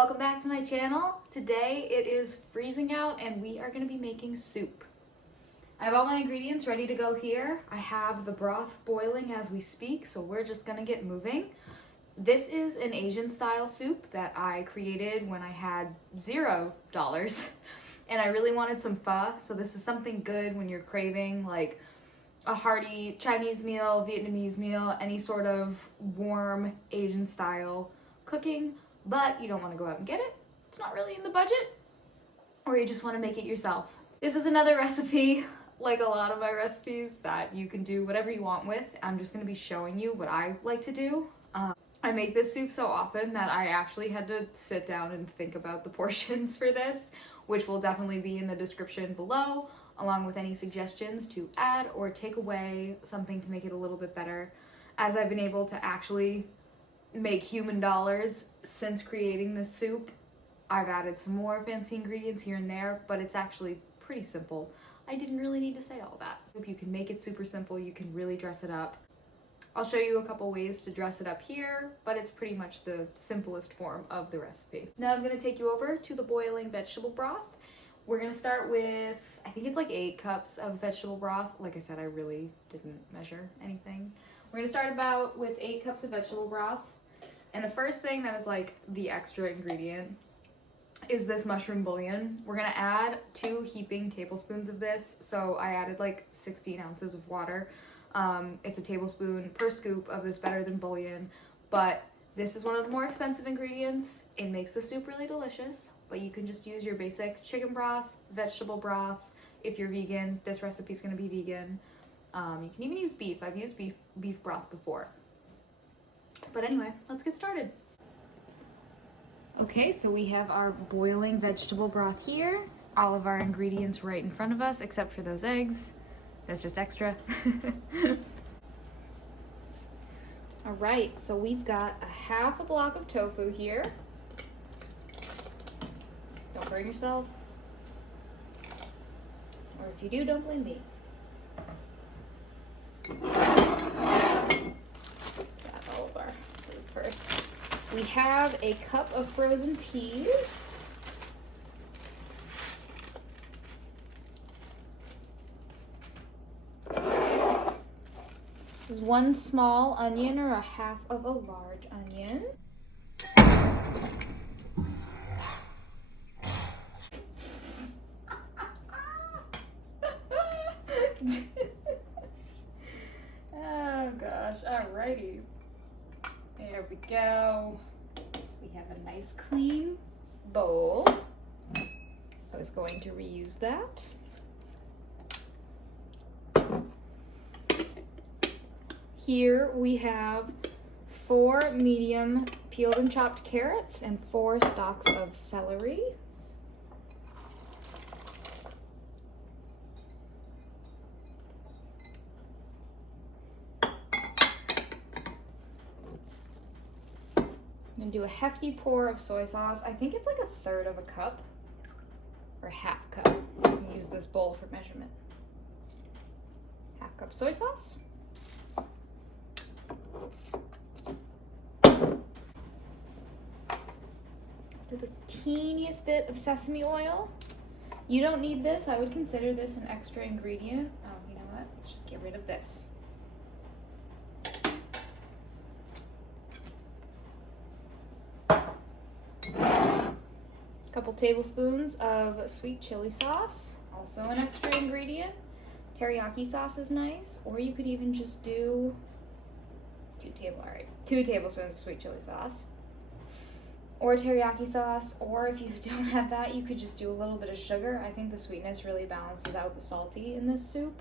Welcome back to my channel. Today it is freezing out and we are going to be making soup. I have all my ingredients ready to go here. I have the broth boiling as we speak, so we're just going to get moving. This is an Asian style soup that I created when I had $0 and I really wanted some pho, so this is something good when you're craving like a hearty Chinese meal, Vietnamese meal, any sort of warm Asian style cooking, but you don't want to go out and get it. It's not really in the budget, or you just want to make it yourself. This is another recipe, like a lot of my recipes, that you can do whatever you want with. I'm just going to be showing you what I like to do. I make this soup so often that I actually had to sit down and think about the portions for this, which will definitely be in the description below, along with any suggestions to add or take away something to make it a little bit better. As I've been able to actually make human dollars since creating this soup, I've added some more fancy ingredients here and there, but it's actually pretty simple. I didn't really need to say all that. You can make it super simple, you can really dress it up. I'll show you a couple ways to dress it up here, but it's pretty much the simplest form of the recipe. Now I'm gonna take you over to the boiling vegetable broth. We're gonna start with, I think it's like 8 cups of vegetable broth. Like I said, I really didn't measure anything. We're gonna start with 8 cups of vegetable broth. And the first thing that is like the extra ingredient is this mushroom bouillon. We're gonna add 2 heaping tablespoons of this. So I added like 16 ounces of water. It's a tablespoon per scoop of this better than bouillon, but this is one of the more expensive ingredients. It makes the soup really delicious, but you can just use your basic chicken broth, vegetable broth. If you're vegan, this recipe is gonna be vegan. You can even use beef. I've used beef broth before. But anyway, let's get started. Okay, so we have our boiling vegetable broth here. All of our ingredients right in front of us, except for those eggs. That's just extra. All right, so we've got a half a block of tofu here. Don't burn yourself. Or if you do, don't blame me. First, we have a cup of frozen peas. This is 1 small onion or a half of a large onion. Oh gosh, alrighty. There we go. We have a nice clean bowl. I was going to reuse that. Here we have 4 medium peeled and chopped carrots and 4 stalks of celery. I'm gonna do a hefty pour of soy sauce. I think it's like 1/3 of a cup or 1/2 cup. I'm gonna use this bowl for measurement. 1/2 cup soy sauce. Do the teeniest bit of sesame oil. You don't need this. I would consider this an extra ingredient. You know what? Let's just get rid of this. Couple tablespoons of sweet chili sauce, also an extra ingredient. Teriyaki sauce is nice, or you could even just do 2 tablespoons of sweet chili sauce, or teriyaki sauce, or if you don't have that, you could just do a little bit of sugar. I think the sweetness really balances out the salty in this soup.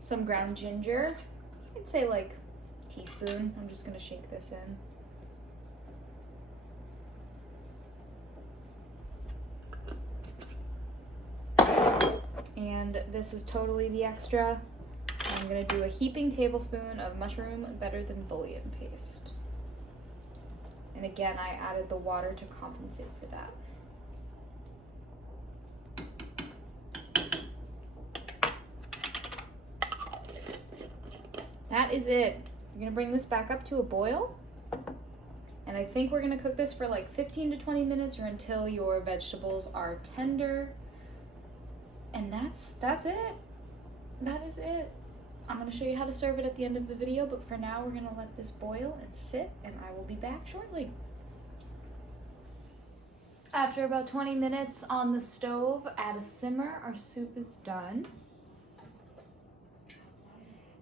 Some ground ginger. I'd say like a teaspoon. I'm just gonna shake this in. And this is totally the extra. I'm gonna do a heaping tablespoon of mushroom better than bouillon paste. And again, I added the water to compensate for that. that is it. We're gonna bring this back up to a boil. And I think we're gonna cook this for like 15 to 20 minutes or until your vegetables are tender. And that's it. That is it. I'm gonna show you how to serve it at the end of the video, but for now we're gonna let this boil and sit, and I will be back shortly. After about 20 minutes on the stove at a simmer, our soup is done.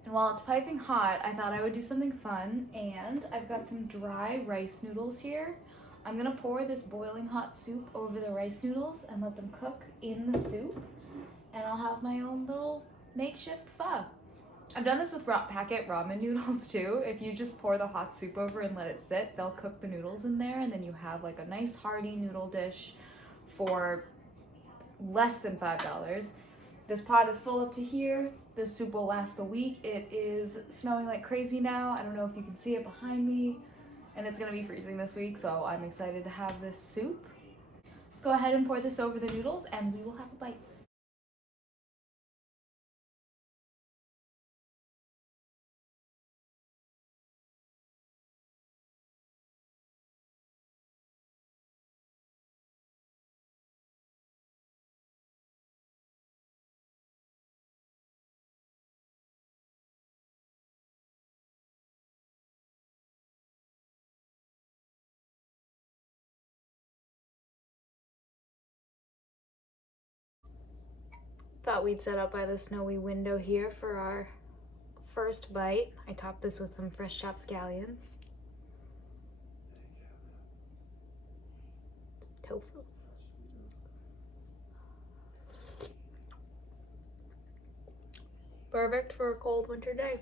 And while it's piping hot, I thought I would do something fun, and I've got some dry rice noodles here. I'm gonna pour this boiling hot soup over the rice noodles and let them cook in the soup, and I'll have my own little makeshift pho. I've done this with packet ramen noodles too. If you just pour the hot soup over and let it sit, they'll cook the noodles in there, and then you have like a nice hearty noodle dish for less than $5. This pot is full up to here. This soup will last the week. It is snowing like crazy now. I don't know if you can see it behind me, and it's gonna be freezing this week, so I'm excited to have this soup. Let's go ahead and pour this over the noodles, and we will have a bite. Thought we'd set up by the snowy window here for our first bite. I topped this with some fresh chopped scallions. Tofu. Perfect for a cold winter day.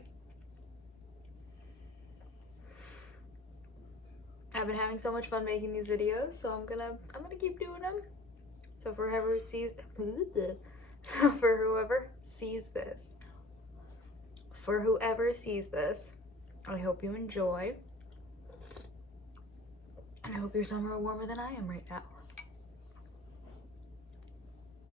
I've been having so much fun making these videos, so I'm gonna keep doing them. So for whoever sees this, I hope you enjoy, and I hope your summer are warmer than I am right now.